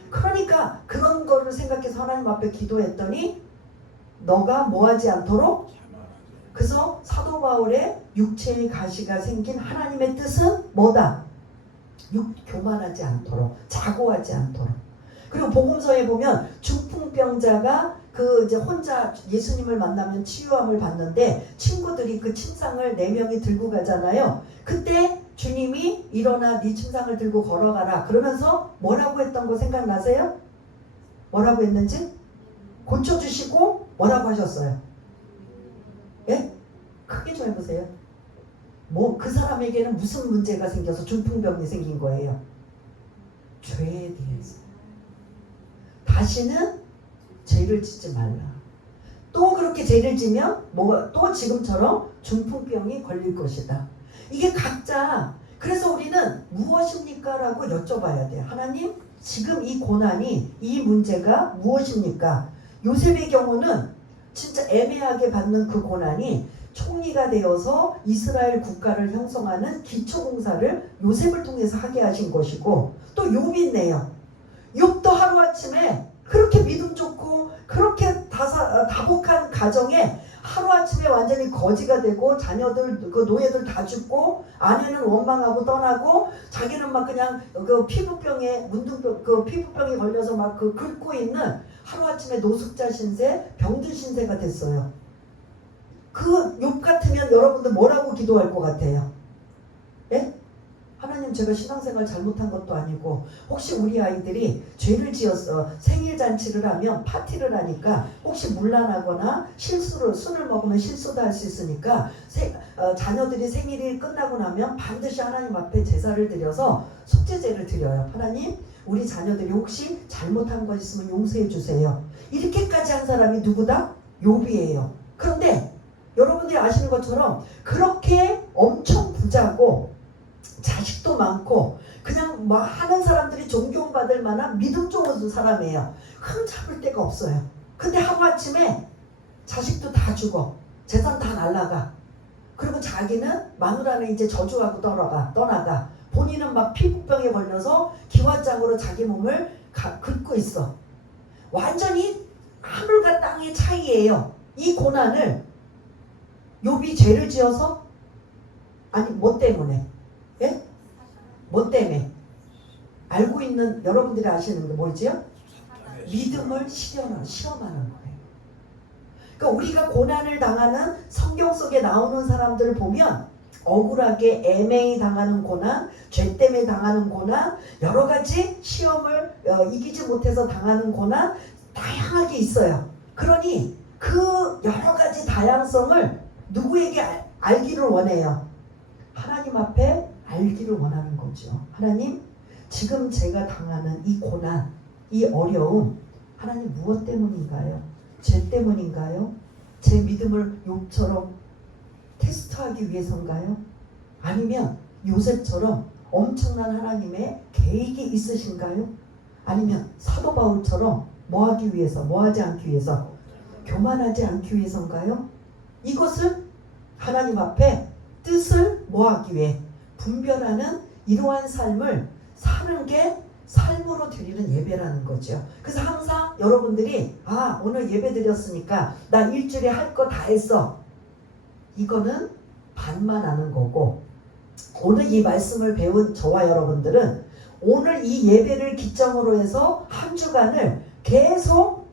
그러니까 그런 거를 생각해서 하나님 앞에 기도했더니 너가 뭐하지 않도록 그래서 사도 바울의 육체의 가시가 생긴 하나님의 뜻은 뭐다? 교만하지 않도록 자고하지 않도록 그리고 복음서에 보면 중풍병자가 그 이제 혼자 예수님을 만나면 치유함을 받는데 친구들이 그 침상을 4명이 들고 가잖아요. 그때 주님이 일어나 네 침상을 들고 걸어가라 그러면서 뭐라고 했던 거 생각나세요? 뭐라고 했는지? 고쳐주시고 뭐라고 하셨어요? 예? 크게 좀 해보세요. 뭐 그 사람에게는 무슨 문제가 생겨서 중풍병이 생긴 거예요? 죄에 대해서. 다시는 죄를 짓지 말라. 또 그렇게 죄를 지면 뭐가 또 지금처럼 중풍병이 걸릴 것이다. 이게 각자 그래서 우리는 무엇입니까? 라고 여쭤봐야 돼요. 하나님 지금 이 고난이 이 문제가 무엇입니까? 요셉의 경우는 진짜 애매하게 받는 그 고난이 총리가 되어서 이스라엘 국가를 형성하는 기초공사를 요셉을 통해서 하게 하신 것이고 또 욥이 있네요. 욥도 하루아침에 그렇게 믿음 좋고 그렇게 다복한 가정에 하루아침에 완전히 거지가 되고 자녀들 그 노예들 다 죽고 아내는 원망하고 떠나고 자기는 막 그냥 그 피부병에 문둥병 그 피부병이 걸려서 막 그 긁고 있는 하루아침에 노숙자 신세 병든 신세가 됐어요. 그 욥 같으면 여러분들 뭐라고 기도할 것 같아요? 예? 하나님 제가 신앙생활 잘못한 것도 아니고 혹시 우리 아이들이 죄를 지었어 생일잔치를 하면 파티를 하니까 혹시 문란하거나 술을 먹으면 실수도 할 수 있으니까 자녀들이 생일이 끝나고 나면 반드시 하나님 앞에 제사를 드려서 속죄제를 드려요. 하나님 우리 자녀들이 혹시 잘못한 거 있으면 용서해 주세요. 이렇게까지 한 사람이 누구다? 욥이에요. 그런데 여러분들이 아시는 것처럼 그렇게 엄청 부자고 자식도 많고 그냥 뭐 하는 사람들이 존경받을 만한 믿음 좋은 사람이에요. 흠잡을 데가 없어요. 근데 하루아침에 자식도 다 죽어. 재산 다 날라가. 그리고 자기는 마누라는 이제 저주하고 떠나가. 본인은 막 피부병에 걸려서 기와장으로 자기 몸을 긁고 있어. 완전히 하늘과 땅의 차이예요. 이 고난을 욥이 죄를 지어서? 아니 뭐 때문에? 예? 뭐 때문에? 알고 있는 여러분들이 아시는 게 뭐지요? 믿음을 실험하는 거예요. 그러니까 우리가 고난을 당하는 성경 속에 나오는 사람들을 보면 억울하게 애매히 당하는 고난, 죄 때문에 당하는 고난, 여러 가지 시험을 이기지 못해서 당하는 고난 다양하게 있어요. 그러니 그 여러 가지 다양성을 누구에게 알기를 원해요? 하나님 앞에 알기를 원하는 거죠. 하나님, 지금 제가 당하는 이 고난, 이 어려움, 하나님 무엇 때문인가요? 죄 때문인가요? 제 믿음을 욥처럼 테스트하기 위해서인가요? 아니면 요셉처럼 엄청난 하나님의 계획이 있으신가요? 아니면 사도 바울처럼 뭐 하기 위해서, 뭐 하지 않기 위해서, 교만하지 않기 위해서인가요? 이것을 하나님 앞에 뜻을 뭐 하기 위해 분별하는 이러한 삶을 사는 게 삶으로 드리는 예배라는 거죠. 그래서 항상 여러분들이 오늘 예배 드렸으니까 나 일주일에 할 거 다 했어. 이거는 반만 아는 거고 오늘 이 말씀을 배운 저와 여러분들은 오늘 이 예배를 기점으로 해서 한 주간을 계속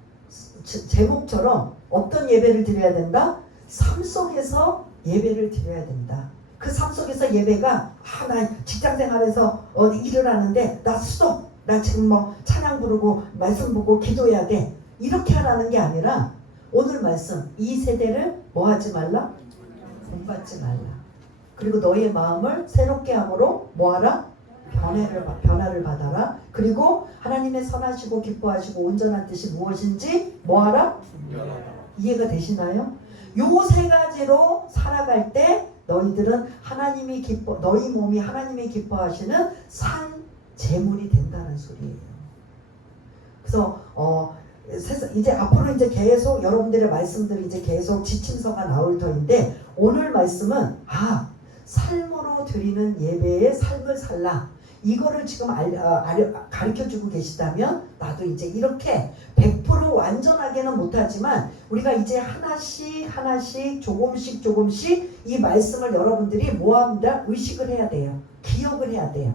제목처럼 어떤 예배를 드려야 된다? 삶 속에서 예배를 드려야 된다. 그 삶 속에서 예배가 나 직장생활에서 일을 하는데 나 수도 나 지금 뭐 찬양 부르고 말씀 보고 기도해야 돼. 이렇게 하라는 게 아니라 오늘 말씀 이 세대를 뭐 하지 말라? 본받지 말라. 그리고 너의 마음을 새롭게 함으로 뭐 하라? 변화를 받아라. 그리고 하나님의 선하시고 기뻐하시고 온전한 뜻이 무엇인지 뭐 하라? 이해가 되시나요? 요 세 가지로 살아갈 때 너희들은 너희 몸이 하나님이 기뻐하시는 산 제물이 된다는 소리예요. 그래서 이제 앞으로 이제 계속 여러분들의 말씀들이 이제 계속 지침서가 나올 터인데 오늘 말씀은 삶으로 드리는 예배의 삶을 살라. 이거를 지금 가르쳐주고 계시다면 나도 이제 이렇게 100% 완전하게는 못하지만 우리가 이제 하나씩 조금씩 이 말씀을 여러분들이 뭐합니다? 의식을 해야 돼요. 기억을 해야 돼요.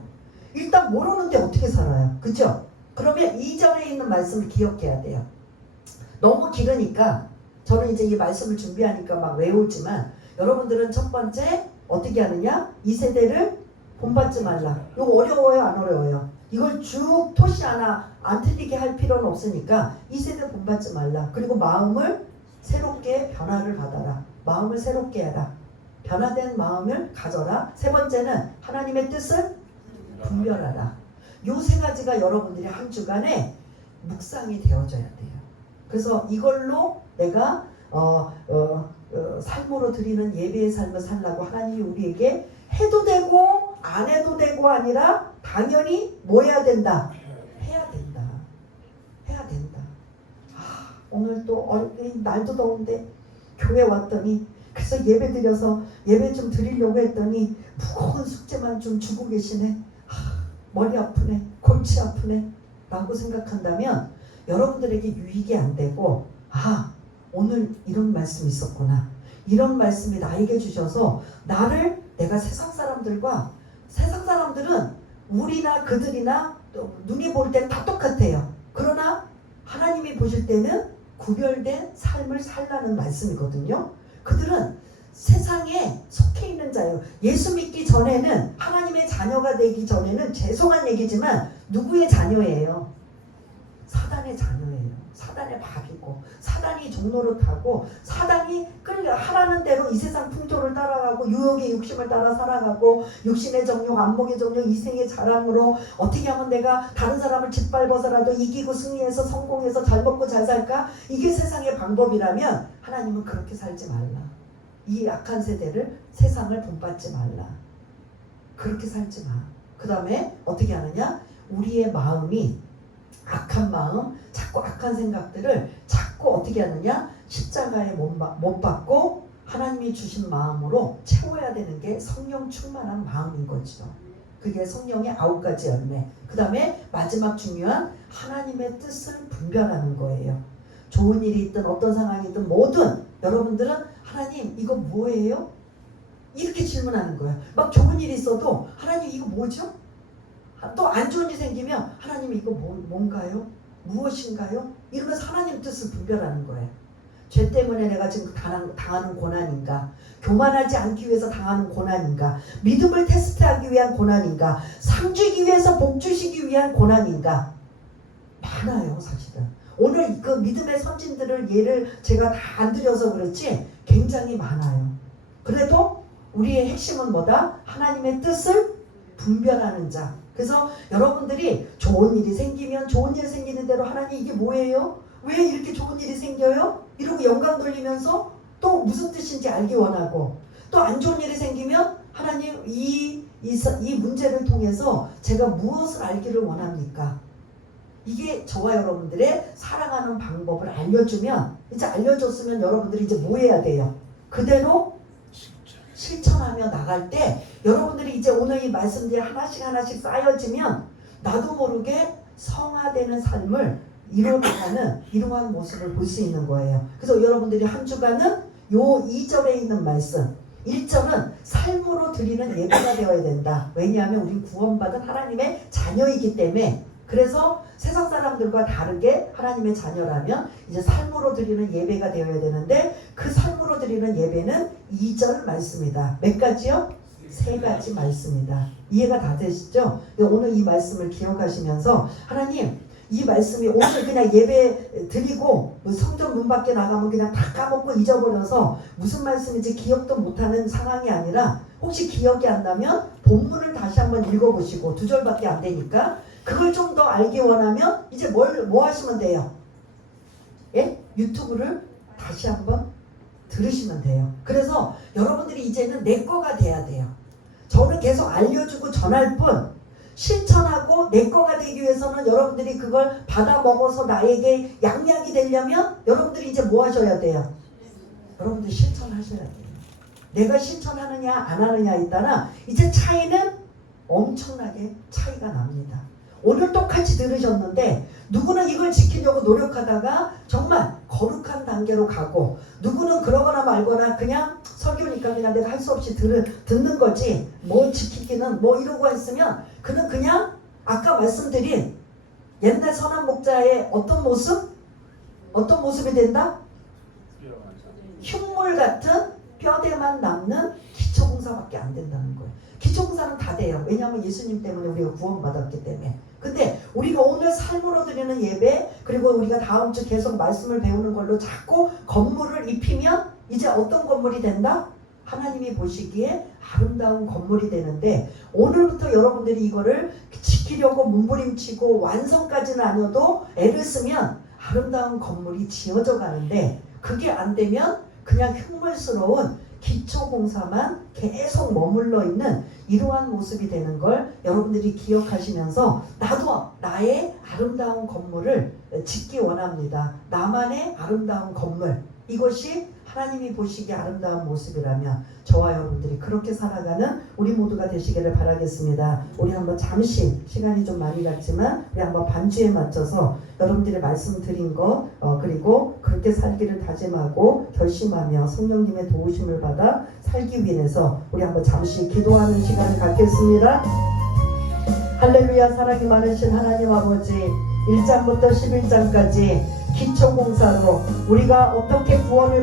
일단 모르는데 어떻게 살아요? 그죠? 그러면 이전에 있는 말씀을 기억해야 돼요. 너무 길으니까 저는 이제 이 말씀을 준비하니까 막 외우지만 여러분들은 첫 번째 어떻게 하느냐? 이 세대를 본받지 말라. 이거 어려워요? 안 어려워요? 이걸 쭉 토시 하나 안 틀리게 할 필요는 없으니까 이 세대 본받지 말라. 그리고 마음을 새롭게 변화를 받아라. 마음을 새롭게 해라. 변화된 마음을 가져라. 세 번째는 하나님의 뜻을 분별하라. 요 세 가지가 여러분들이 한 주간에 묵상이 되어져야 돼요. 그래서 이걸로 내가 삶으로 드리는 예배의 삶을 살라고 하나님이 우리에게 해도 되고 안 해도 되고 아니라 당연히 뭐 해야 된다? 해야 된다. 해야 된다. 오늘 또 날도 더운데 교회 왔더니 그래서 예배 드려서 예배 좀 드리려고 했더니 무거운 숙제만 좀 주고 계시네. 머리 아프네. 골치 아프네. 라고 생각한다면 여러분들에게 유익이 안 되고 오늘 이런 말씀이 있었구나. 이런 말씀이 나에게 주셔서 내가 세상 사람들은 우리나 그들이나 눈이 볼 땐 다 똑같아요. 그러나 하나님이 보실 때는 구별된 삶을 살라는 말씀이거든요. 그들은 세상에 속해 있는 자예요. 예수 믿기 전에는 하나님의 자녀가 되기 전에는 죄송한 얘기지만 누구의 자녀예요? 사단의 자녀예요. 사단의 밥이고 사단이 종로를 타고 사단이 하라는 대로 이 세상 풍토를 따라가고 유혹의 욕심을 따라 살아가고 육신의 정욕, 안목의 정욕, 이생의 자랑으로 어떻게 하면 내가 다른 사람을 짓밟아서라도 이기고 승리해서 성공해서 잘 먹고 잘 살까? 이게 세상의 방법이라면 하나님은 그렇게 살지 말라. 이 악한 세대를 세상을 본받지 말라. 그렇게 살지 마. 그 다음에 어떻게 하느냐? 우리의 마음이 악한 마음, 자꾸 악한 생각들을 자꾸 어떻게 하느냐? 십자가에 못 박고 하나님이 주신 마음으로 채워야 되는 게 성령 충만한 마음인 거죠. 그게 성령의 9가지 열매. 그 다음에 마지막 중요한 하나님의 뜻을 분별하는 거예요. 좋은 일이 있든 어떤 상황이든 뭐든 여러분들은 하나님 이거 뭐예요? 이렇게 질문하는 거예요. 막 좋은 일이 있어도 하나님 이거 뭐죠? 또 안 좋은 일이 생기면 하나님 이거 뭔가요? 무엇인가요? 이러면서 하나님 뜻을 분별하는 거예요. 죄 때문에 내가 지금 당하는 고난인가? 교만하지 않기 위해서 당하는 고난인가? 믿음을 테스트하기 위한 고난인가? 상 주기 위해서 복 주시기 위한 고난인가? 많아요, 사실은. 오늘 그 믿음의 선진들을 예를 제가 다 안 드려서 그렇지 굉장히 많아요. 그래도 우리의 핵심은 뭐다? 하나님의 뜻을 분별하는 자. 그래서 여러분들이 좋은 일이 생기면 좋은 일이 생기는 대로 하나님 이게 뭐예요? 왜 이렇게 좋은 일이 생겨요? 이러고 영광 돌리면서 또 무슨 뜻인지 알기 원하고 또 안 좋은 일이 생기면 하나님 이 문제를 통해서 제가 무엇을 알기를 원합니까? 이게 저와 여러분들의 살아가는 방법을 알려주면 이제 알려줬으면 여러분들이 이제 뭐 해야 돼요? 그대로 실천하며 나갈 때 여러분들이 이제 오늘 이 말씀들이 하나씩 쌓여지면 나도 모르게 성화되는 삶을 이루어가는 이러한 모습을 볼 수 있는 거예요. 그래서 여러분들이 한 주간은 요 2절에 있는 말씀 1절은 삶으로 드리는 예배가 되어야 된다. 왜냐하면 우리 구원받은 하나님의 자녀이기 때문에 그래서 세상 사람들과 다르게 하나님의 자녀라면 이제 삶으로 드리는 예배가 되어야 되는데 그 삶으로 드리는 예배는 2절 말씀이다. 몇 가지요? 3가지 말씀이다. 이해가 다 되시죠? 오늘 이 말씀을 기억하시면서 하나님 이 말씀이 오늘 그냥 예배 드리고 뭐 성전 문 밖에 나가면 그냥 다 까먹고 잊어버려서 무슨 말씀인지 기억도 못하는 상황이 아니라 혹시 기억이 안 나면 본문을 다시 한번 읽어보시고 2절밖에 안 되니까 그걸 좀 더 알기 원하면 이제 뭐 하시면 돼요? 예? 유튜브를 다시 한번 들으시면 돼요. 그래서 여러분들이 이제는 내 거가 돼야 돼요. 저는 계속 알려주고 전할 뿐 실천하고 내 거가 되기 위해서는 여러분들이 그걸 받아 먹어서 나에게 양약이 되려면 여러분들이 이제 뭐 하셔야 돼요? 여러분들이 실천하셔야 돼요. 내가 실천하느냐 안 하느냐에 따라 이제 차이는 엄청나게 차이가 납니다. 오늘 똑같이 들으셨는데 누구는 이걸 지키려고 노력하다가 정말 거룩한 단계로 가고 누구는 그러거나 말거나 그냥 설교니까 그냥 내가 할 수 없이 듣는 거지 뭐 지키기는 뭐 이러고 했으면 그는 그냥 아까 말씀드린 옛날 선한 목자의 어떤 모습? 어떤 모습이 된다? 흉물 같은 뼈대만 남는 기초공사밖에 안 된다는 거예요. 기초공사는 다 돼요. 왜냐하면 예수님 때문에 우리가 구원받았기 때문에. 근데 우리가 오늘 삶으로 드리는 예배 그리고 우리가 다음 주 계속 말씀을 배우는 걸로 자꾸 건물을 입히면 이제 어떤 건물이 된다? 하나님이 보시기에 아름다운 건물이 되는데 오늘부터 여러분들이 이거를 지키려고 몸부림치고 완성까지는 아니어도 애를 쓰면 아름다운 건물이 지어져 가는데 그게 안 되면 그냥 흉물스러운 기초공사만 계속 머물러 있는 이러한 모습이 되는 걸 여러분들이 기억하시면서 나도 나의 아름다운 건물을 짓기 원합니다. 나만의 아름다운 건물 이것이 하나님이 보시기에 아름다운 모습이라면 저와 여러분들이 그렇게 살아가는 우리 모두가 되시기를 바라겠습니다. 우리 한번 잠시 시간이 좀 많이 갔지만 우리 한번 반주에 맞춰서 여러분들이 말씀드린 것 그리고 그렇게 살기를 다짐하고 결심하며 성령님의 도우심을 받아 살기 위해서 우리 한번 잠시 기도하는 시간을 갖겠습니다. 할렐루야. 사랑이 많으신 하나님 아버지 1장부터 11장까지 기초공사로 우리가 어떻게 구원을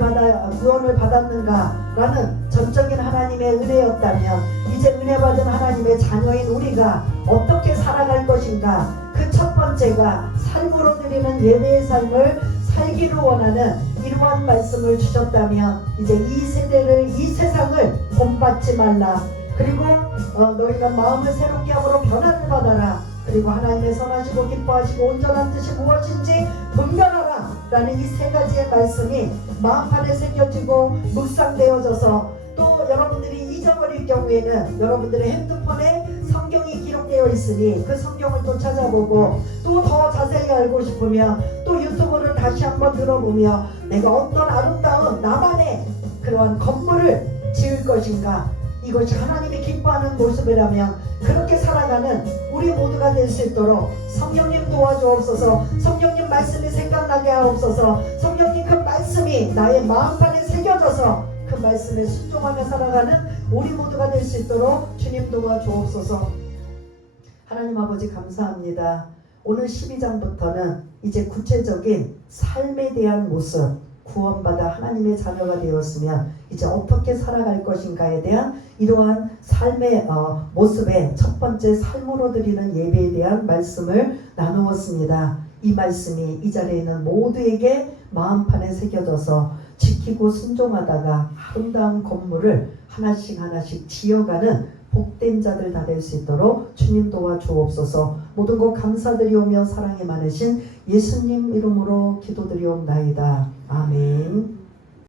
받았는가라는 전적인 하나님의 은혜였다면 이제 은혜 받은 하나님의 자녀인 우리가 어떻게 살아갈 것인가 그 첫 번째가 삶으로 드리는 예배의 삶을 살기를 원하는 이러한 말씀을 주셨다면 이제 이 세대를 이 세상을 본받지 말라 그리고 너희가 마음을 새롭게 함으로 변화를 받아라 그리고 하나님의 선하시고 기뻐하시고 온전한 뜻이 무엇인지 분별하라 라는 이 세 가지의 말씀이 마음판에 새겨지고 묵상되어져서 또 여러분들이 잊어버릴 경우에는 여러분들의 핸드폰에 성경이 기록되어 있으니 그 성경을 또 찾아보고 또 더 자세히 알고 싶으면 또 유튜브를 다시 한번 들어보며 내가 어떤 아름다운 나만의 그러한 건물을 지을 것인가 이것이 하나님이 기뻐하는 모습이라면 그렇게 살아가는 우리 모두가 될 수 있도록 성령님 도와주옵소서. 성령님 말씀이 생각나게 하옵소서. 성령님 그 말씀이 나의 마음판에 새겨져서 그 말씀에 순종하며 살아가는 우리 모두가 될 수 있도록 주님 도와주옵소서. 하나님 아버지 감사합니다. 오늘 12장부터는 이제 구체적인 삶에 대한 모습 구원받아 하나님의 자녀가 되었으면 이제 어떻게 살아갈 것인가에 대한 이러한 삶의 모습의 첫 번째 삶으로 드리는 예배에 대한 말씀을 나누었습니다. 이 말씀이 이 자리에 있는 모두에게 마음판에 새겨져서 지키고 순종하다가 아름다운 건물을 하나씩 하나씩 지어가는 복된 자들 다 될 수 있도록 주님 도와주옵소서. 모든 것 감사드리오며 사랑이 많으신 예수님 이름으로 기도드리옵나이다. 아멘.